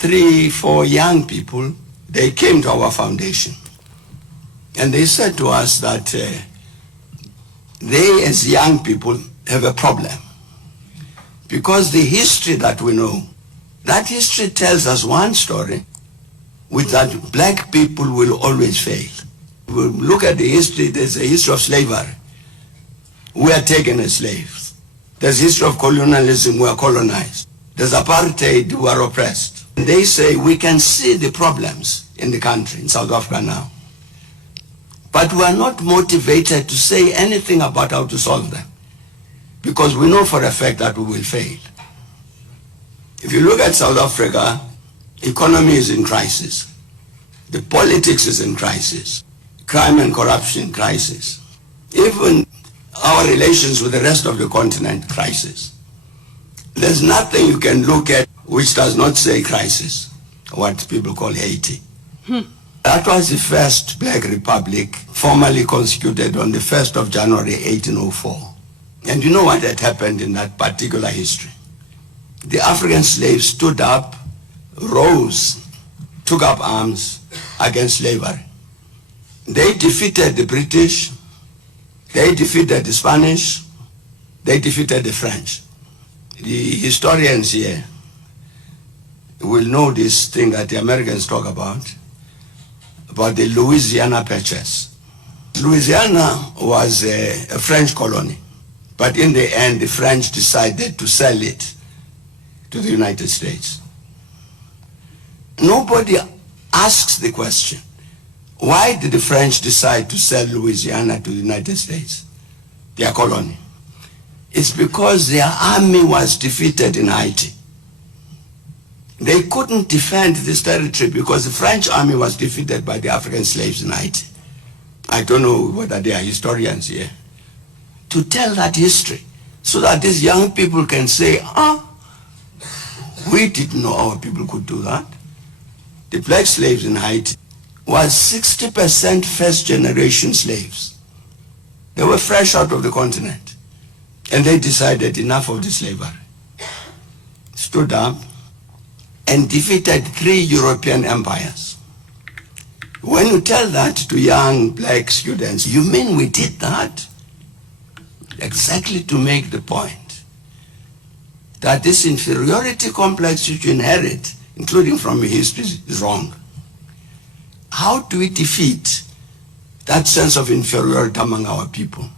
3, 4 young people, they came to our foundation. And they said to us that they, as young people, have a problem. Because the history that we know, that history tells us one story, which that black people will always fail. We look at the history, there's a history of slavery. We are taken as slaves. There's history of colonialism, we are colonized. There's apartheid, we are oppressed. And they say we can see the problems in the country, in South Africa now. But we are not motivated to say anything about how to solve them, because we know for a fact that we will fail. If you look at South Africa, economy is in crisis. The politics is in crisis. Crime and corruption crisis. Even our relations with the rest of the continent crisis. There's nothing you can look at which does not say crisis, what people call Haiti. That was the first Black Republic formally constituted on the 1st of January 1804. And you know what had happened in that particular history? The African slaves stood up, rose, took up arms against slavery. They defeated the British, they defeated the Spanish, they defeated the French. The historians here will know this thing that the Americans talk about the Louisiana Purchase. Louisiana was a French colony, but in the end the French decided to sell it to the United States. Nobody asks the question, why did the French decide to sell Louisiana to the United States, their colony? It's because their army was defeated in Haiti. They couldn't defend this territory because the French army was defeated by the African slaves in Haiti. I don't know whether they are historians here. To tell that history so that these young people can say, we didn't know our people could do that. The black slaves in Haiti was 60% first generation slaves. They were fresh out of the continent. And they decided enough of the slavery. Stood up and defeated 3 European empires. When you tell that to young black students, you mean we did that? Exactly to make the point that this inferiority complex which you inherit, including from your history, is wrong. How do we defeat that sense of inferiority among our people?